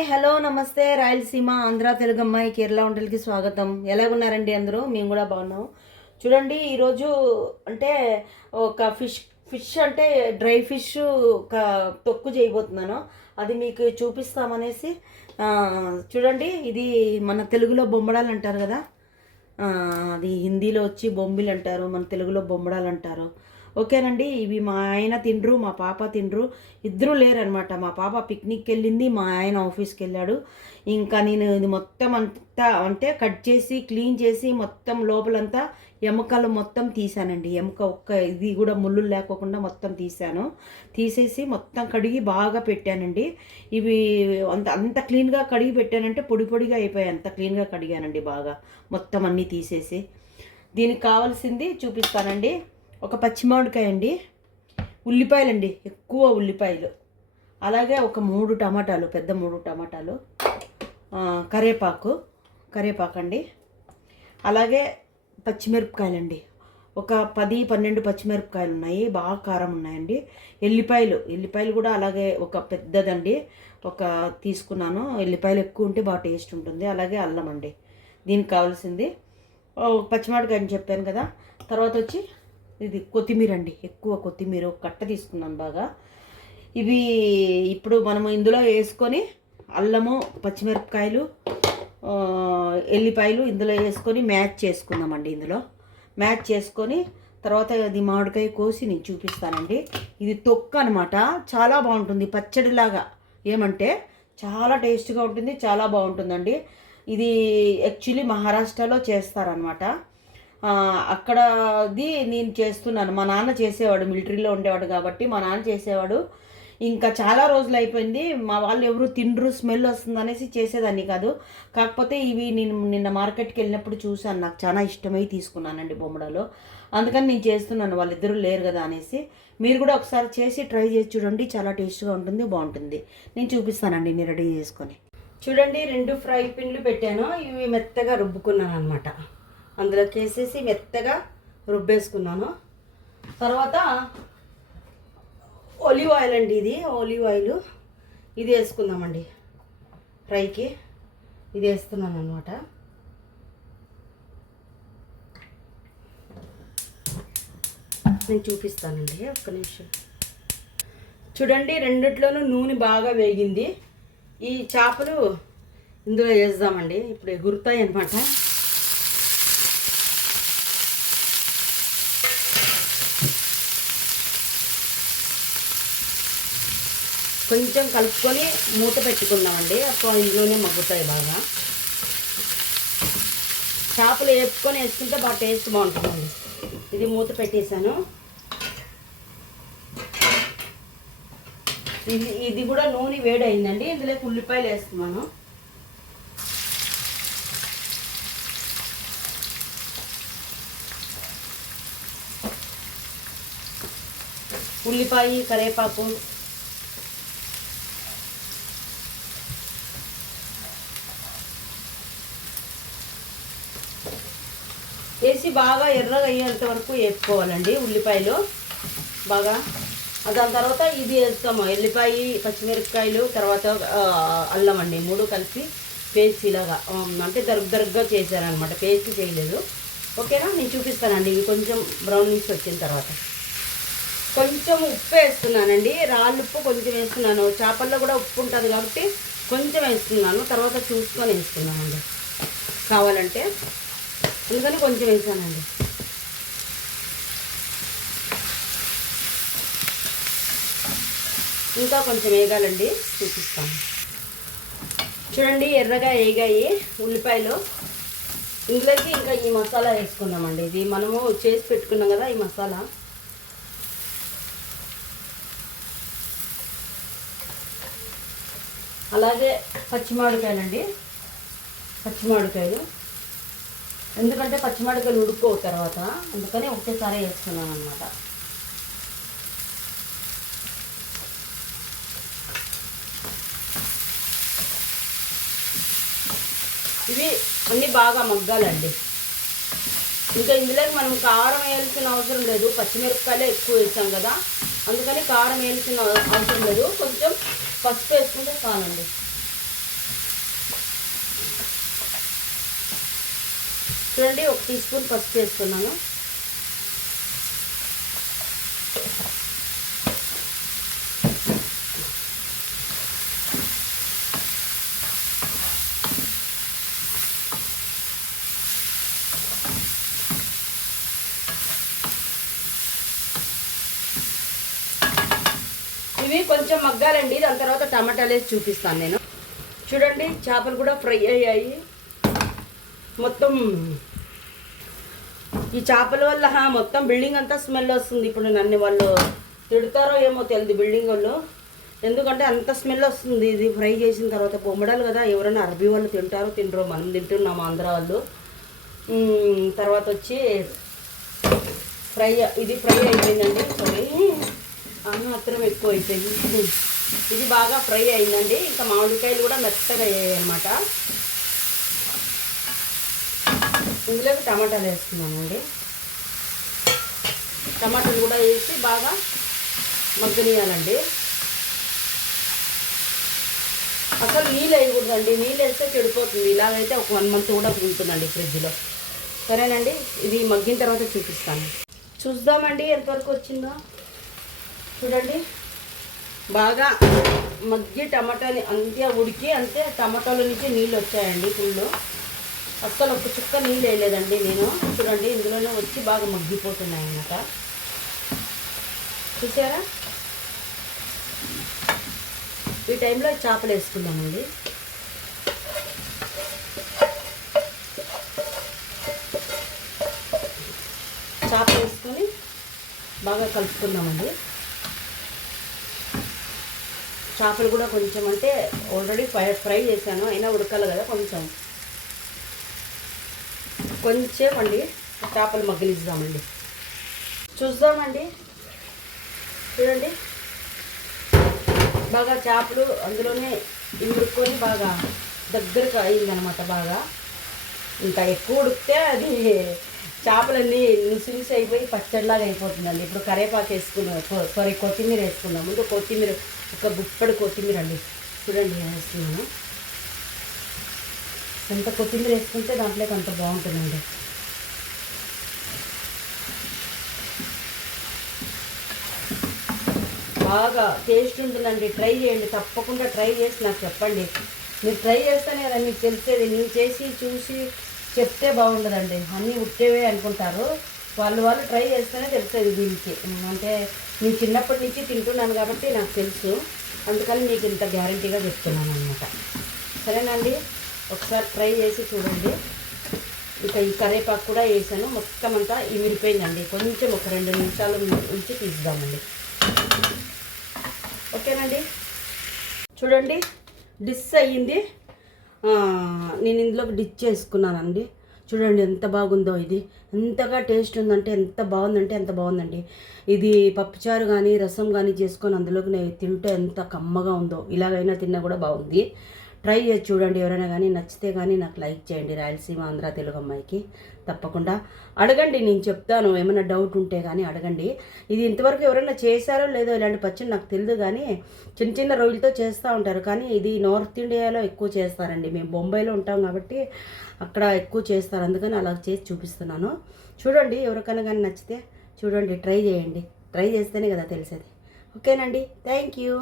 Hi hello నమస్తే రాయలసీమ ఆంధ్ర తెలుగు అమ్మాయి కేరళ వంటలకి స్వాగతం. ఎలాగున్నారండి అందరూ? మేము కూడా బాగున్నాం. చూడండి ఈరోజు అంటే ఒక ఫిష్ అంటే డ్రై ఫిష్ ఒక తొక్కు చేయబోతున్నాను. అది మీకు చూపిస్తామనేసి చూడండి. ఇది మన తెలుగులో బొమ్మడాలు అంటారు కదా, అది హిందీలో వచ్చి బొంబిలు అంటారు, మన తెలుగులో బొమ్మడాలు అంటారు. ఓకేనండి. ఇవి మా ఆయన తిండ్రు, మా పాప తిండ్రు, ఇద్దరు లేరనమాట. మా పాప పిక్నిక్కి వెళ్ళింది, మా ఆయన ఆఫీస్కి వెళ్ళాడు. ఇంకా నేను ఇది మొత్తం అంతా అంటే కట్ చేసి క్లీన్ చేసి మొత్తం లోపలంతా ఎముకలు మొత్తం తీసానండి. ఎముక ఒక్క ఇది కూడా ముళ్ళు లేకోకుండా మొత్తం తీసేసి మొత్తం కడిగి బాగా పెట్టానండి. ఇవి అంత క్లీన్గా కడిగి పెట్టానంటే పొడి పొడిగా అయిపోయాయి. అంత క్లీన్గా కడిగానండి బాగా మొత్తం అన్నీ తీసేసి. దీనికి కావాల్సింది చూపిస్తానండి. ఒక పచ్చిమామిడికాయ అండి, ఉల్లిపాయలండి, ఎక్కువ ఉల్లిపాయలు, అలాగే ఒక 3 టమాటాలు, పెద్ద 3 టమాటాలు, కరివేపాకు అండి, అలాగే పచ్చిమిరపకాయలండి, ఒక 10-12 పచ్చిమిరపకాయలు ఉన్నాయి, బాగా కారం ఉన్నాయండి. ఎల్లిపాయలు కూడా అలాగే ఒక పెద్దదండి ఒక తీసుకున్నాను. ఎల్లిపాయలు ఎక్కువ ఉంటే బాగా టేస్ట్ ఉంటుంది. అలాగే అల్లం అండి. దీనికి కావాల్సింది పచ్చిమిరపకాయ అని చెప్పాను కదా. తర్వాత వచ్చి ఇది కొత్తిమీర అండి, ఎక్కువ కొత్తిమీర ఒక కట్ట తీసుకున్నాను బాగా. ఇవి ఇప్పుడు మనము ఇందులో వేసుకొని అల్లము, పచ్చిమిరపకాయలు, ఎల్లిపాయలు ఇందులో వేసుకొని మ్యాచ్ చేసుకుందామండి. ఇందులో మ్యాచ్ చేసుకొని తర్వాత ఇది మామిడికాయ కోసి నేను చూపిస్తానండి. ఇది తొక్కు అనమాట, చాలా బాగుంటుంది, పచ్చడిలాగా. ఏమంటే చాలా టేస్ట్గా ఉంటుంది, చాలా బాగుంటుందండి. ఇది యాక్చువల్లీ మహారాష్ట్రలో చేస్తారనమాట. అక్కడది నేను చేస్తున్నాను. మా నాన్న చేసేవాడు, మిలిటరీలో ఉండేవాడు కాబట్టి మా నాన్న చేసేవాడు. ఇంకా చాలా రోజులు అయిపోయింది, మా వాళ్ళు ఎవరు తిండ్రు, స్మెల్ వస్తుంది అనేసి చేసేదాన్ని కాదు. కాకపోతే ఇవి నేను నిన్న మార్కెట్కి వెళ్ళినప్పుడు చూశాను, నాకు చాలా ఇష్టమై తీసుకున్నానండి బొమ్మడాలో. అందుకని నేను చేస్తున్నాను, వాళ్ళిద్దరూ లేరు కదా అనేసి. మీరు కూడా ఒకసారి చేసి ట్రై చేసి చూడండి, చాలా టేస్ట్గా ఉంటుంది, బాగుంటుంది. నేను చూపిస్తానండి నేను రెడీ చేసుకొని. చూడండి 2 ఫ్రై పిన్లు పెట్టాను, ఇవి మెత్తగా రుబ్బుకున్నాను అనమాట. అందులోకి వేసేసి మెత్తగా రుబ్బేసుకున్నాను. తర్వాత ఒలివ్ ఆయిల్ అండి, ఇది ఒలివ్ ఆయిల్, ఇది వేసుకుందామండి ఫ్రైకి. ఇది వేస్తున్నాను అనమాట. నేను చూపిస్తానండి, ఒక్క నిమిషం. చూడండి రెండిట్లోనూ నూనె బాగా వేగింది. ఈ చేపలు ఇందులో వేద్దామండి, ఇప్పుడు ఎగురుతాయి అనమాట. కొంచెం కలుపుకొని మూత పెట్టుకుందామండి, అప్పుడు ఇందులోనే మగ్గుతాయి బాగా. చేపలు వేపుకొని వేసుకుంటే బాగా టేస్ట్ బాగుంటుందండి. ఇది మూత పెట్టేశాను. ఇది కూడా నూనె వేడైందండి, ఇందులోకి ఉల్లిపాయలు వేస్తున్నాను. ఉల్లిపాయ, కరివేపాకు, వేసి బాగా ఎర్రగా అయ్యేంత వరకు వేసుకోవాలండి ఉల్లిపాయలు బాగా. దాని తర్వాత ఇది వేస్తాము, ఎల్లిపాయ, పచ్చిమిరపకాయలు, తర్వాత అల్లం అండి, 3 కలిపి పేస్ట్ ఇలాగా అంటే దరుగ్గా చేశారనమాట, పేస్ట్ చేయలేదు. ఓకేనా, నేను చూపిస్తానండి. ఇవి కొంచెం బ్రౌనిష్ వచ్చిన తర్వాత కొంచెం ఉప్పు వేస్తున్నానండి, రాళ్ళు ఉప్పు కొంచెం వేస్తున్నాను. చేపల్లో కూడా ఉప్పు ఉంటుంది కాబట్టి కొంచెం వేస్తున్నాను, తర్వాత చూసుకొని వేస్తున్నానండి కావాలంటే, అందుకని కొంచెం వేసానండి. ఇంకా కొంచెం వేగాలండి, చూపిస్తాను. చూడండి ఎర్రగా వేగాయి ఉల్లిపాయలు. ఇందులోకి ఇంకా ఈ మసాలా వేసుకుందామండి. ఇది మనము చేసి పెట్టుకున్నాం కదా ఈ మసాలా. అలాగే పచ్చిమామిడికాయలండి, పచ్చిమామిడికాయలు, ఎందుకంటే పచ్చిమిరపకాయలు ఉడుకోవు తర్వాత, అందుకని ఒకేసారి వేస్తున్నాను అనమాట. ఇవి అన్నీ బాగా మగ్గాలండి. ఇంకా ఇందులోకి మనం కారం వేయాల్సిన అవసరం లేదు, పచ్చిమిరపకాయలే ఎక్కువ వేసాం కదా, అందుకని కారం వేయాల్సిన అవసరం లేదు. కొంచెం పసుపు వేసుకుంటే చాలండి. చూడండి, 1 టీ స్పూన్ పసుపు వేస్తున్నాను. ఇవి కొంచెం మగ్గాలండి. దాని తర్వాత టమాటాలు వేసి చూపిస్తాను నేను. చూడండి, చేపలు కూడా ఫ్రై అయ్యాయి మొత్తం. ఈ చేపల వల్ల మొత్తం బిల్డింగ్ అంతా స్మెల్ వస్తుంది. ఇప్పుడు నన్ను వాళ్ళు తిడతారో ఏమో తెలియదు బిల్డింగ్ వాళ్ళు, ఎందుకంటే అంత స్మెల్ వస్తుంది. ఇది ఫ్రై చేసిన తర్వాత బొమ్మడాలు కదా, ఎవరైనా అరబీ వాళ్ళు తింటారో తినరో, మనం తింటున్నాము ఆంధ్ర వాళ్ళు. తర్వాత వచ్చి ఇది ఫ్రై అయిపోయిందండి. సారీ, మాత్రం ఎక్కువ అయిపోయింది. ఇది బాగా ఫ్రై అయిందండి. ఇంకా మామిడికాయలు కూడా మెత్తగా అయ్యాయి అన్నమాట. ఇందులోకి టమాటాలు వేస్తున్నానండి. టమాటాలు కూడా వేసి బాగా మగ్గనియాలండి. అసలు నీళ్ళు వేయకూడదండి, నీళ్ళు వేస్తే చెడిపోతుంది. ఇలాగైతే ఒక 1 మంత్ కూడా ఉంటుందండి ఫ్రిడ్జ్లో. సరేనండి, ఇది మగ్గిన తర్వాత చూపిస్తాను. చూద్దామండి ఎంతవరకు వచ్చిందో. చూడండి, బాగా మగ్గి టమాటాని అంతే ఉడికి అంతే టమాటాల నుంచి నీళ్ళు వచ్చాయండి ఫుల్. అస్సలు ఒక చుక్క నీళ్ళు వేయలేదండి నేను. చూడండి, ఇందులోనే వచ్చి బాగా మగ్గిపోతున్నాయి అన్నమాట. చూసారా? ఈ టైంలో చేపలు వేసుకుందామండి. చేపలు వేసుకొని బాగా కలుపుకుందామండి. చేపలు కూడా కొంచెం అంటే ఆల్రెడీ ఫ్రై చేశాను, అయినా ఉడకాలి కదా, కొంచెం అండి చేపలు మగ్గలిద్దామండి. చూద్దామండి. చూడండి, బాగా చేపలు అందులోనే ఇముడుకొని బాగా దగ్గరకు అయిందనమాట. బాగా ఇంకా ఎక్కువ ఉడికితే అది చేపలన్నీ నుసి అయిపోయి పచ్చడిలాగా అయిపోతుందండి. ఇప్పుడు కరివేపాకు వేసుకున్నాం, కొత్తిమీర వేసుకున్నాం. ముందు కొత్తిమీర, ఒక గుప్పడి కొత్తిమీర అండి. చూడండి వేస్తున్నాను. ఎంత కొత్తిమీర వేసుకుంటే దాంట్లోకి అంత బాగుంటుందండి. బాగా టేస్ట్ ఉంటుందండి. ట్రై చేయండి, తప్పకుండా ట్రై చేసి నాకు చెప్పండి. మీరు ట్రై చేస్తేనే కదా మీకు తెలిసేది. నేను చేసి చూసి చెప్తే బాగుండదండి. అన్నీ ఉట్టేవే అనుకుంటారు. వాళ్ళు ట్రై చేస్తేనే తెలుస్తుంది దీనికి. అంటే నేను చిన్నప్పటి నుంచి తింటున్నాను కాబట్టి నాకు తెలుసు, అందుకని మీకు ఇంత గ్యారంటీగా చెప్తున్నాను అనమాట. సరేనండి, ఒకసారి ట్రై చేసి చూడండి. ఇక ఈ కరివేపాకు కూడా వేసాను, మొత్తం అంతా ఇమిరిపోయిందండి. కొంచెం ఒక 2 నిమిషాలు ఉంచి తీద్దామండి. ఓకేనండి. చూడండి, డిష్ అయ్యింది. నేను ఇందులోకి డిష్ చేసుకున్నానండి. చూడండి ఎంత బాగుందో. ఇది ఎంతగా టేస్ట్ ఉందంటే ఎంత బాగుందంటే ఎంత బాగుందండి. ఇది పప్పుచారు కానీ రసం కానీ చేసుకొని అందులోకి నేను తింటే ఎంత కమ్మగా ఉందో. ఇలాగైనా తిన్నా కూడా బాగుంది. ట్రై చేసి చూడండి. ఎవరైనా కానీ నచ్చితే కానీ నాకు లైక్ చేయండి. రాయలసీమ ఆంధ్ర తెలుగు అమ్మాయికి తప్పకుండా అడగండి, నేను చెప్తాను. ఏమైనా డౌట్ ఉంటే కానీ అడగండి. ఇది ఇంతవరకు ఎవరైనా చేశారో లేదో ఇలాంటి పచ్చడి నాకు తెలియదు, కానీ చిన్న చిన్న రొయ్యలతో చేస్తూ ఉంటారు. కానీ ఇది నార్త్ ఇండియాలో ఎక్కువ చేస్తారండి. మేము బొంబాయిలో ఉంటాం కాబట్టి అక్కడ ఎక్కువ చేస్తారు, అందుకని అలా చేసి చూపిస్తున్నాను. చూడండి, ఎవరికైనా కానీ నచ్చితే చూడండి, ట్రై చేయండి. ట్రై చేస్తేనే కదా తెలిసేది. ఓకేనండి, థ్యాంక్ యూ.